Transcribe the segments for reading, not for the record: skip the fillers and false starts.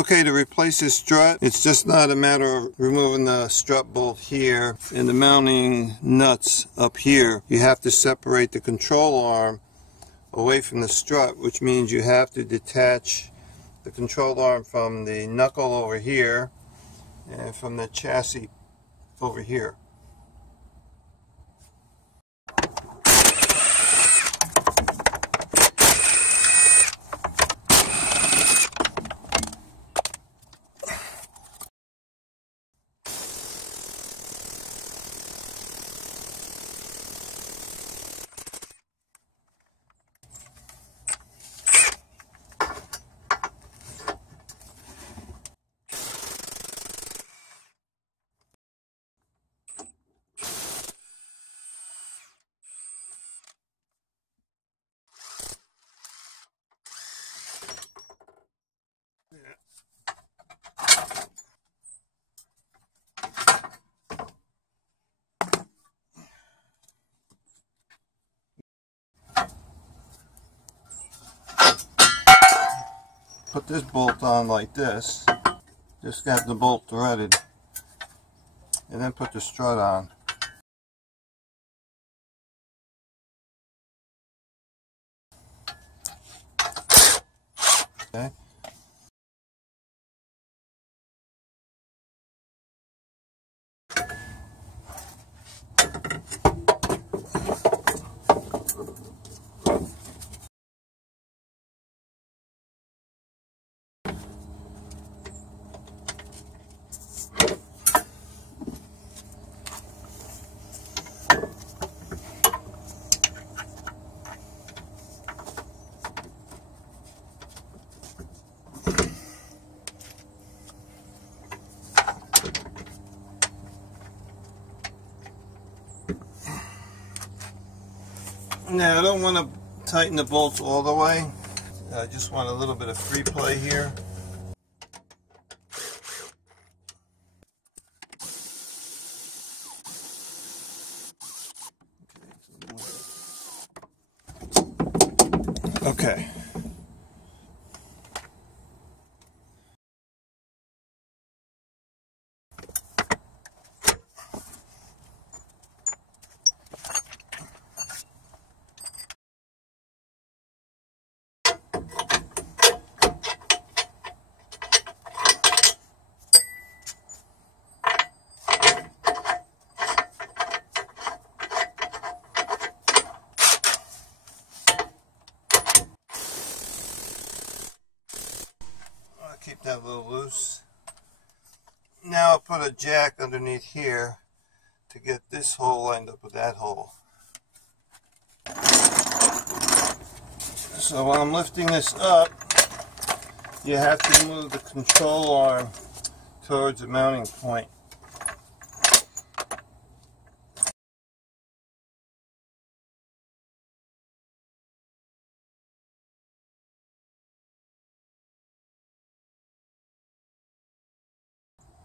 Okay, to replace this strut, it's just not a matter of removing the strut bolt here and the mounting nuts up here. You have to separate the control arm away from the strut, which means you have to detach the control arm from the knuckle over here and from the chassis over here. Put this bolt on like this, just got the bolt threaded, and then put the strut on. Okay. Now I don't want to tighten the bolts all the way. I just want a little bit of free play here. Okay. Keep that a little loose. Now I'll put a jack underneath here to get this hole lined up with that hole. So while I'm lifting this up, you have to move the control arm towards the mounting point.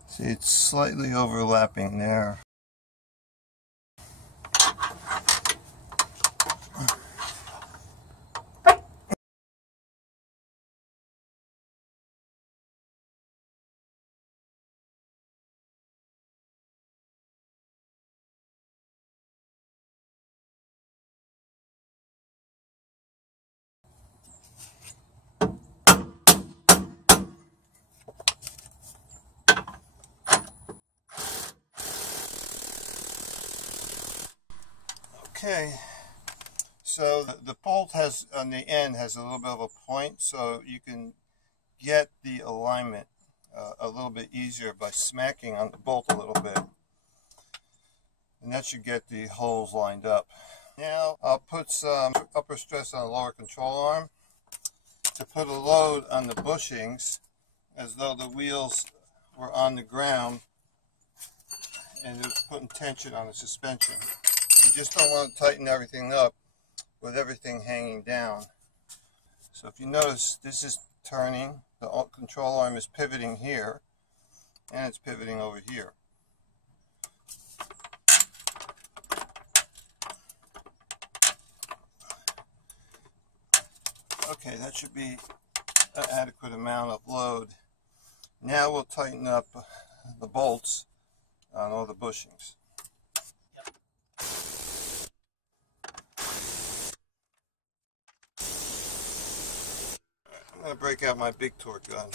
See, it's slightly overlapping there. Okay, so the bolt has on the end has a little bit of a point, so you can get the alignment a little bit easier by smacking on the bolt a little bit, and that should get the holes lined up. Now I'll put some upper stress on the lower control arm to put a load on the bushings as though the wheels were on the ground and it was putting tension on the suspension. You just don't want to tighten everything up with everything hanging down. So if you notice, this is turning, the control arm is pivoting here, and it's pivoting over here. Okay, that should be an adequate amount of load Now we'll tighten up the bolts on all the bushings. I'm going to break out my big torque gun.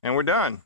And we're done.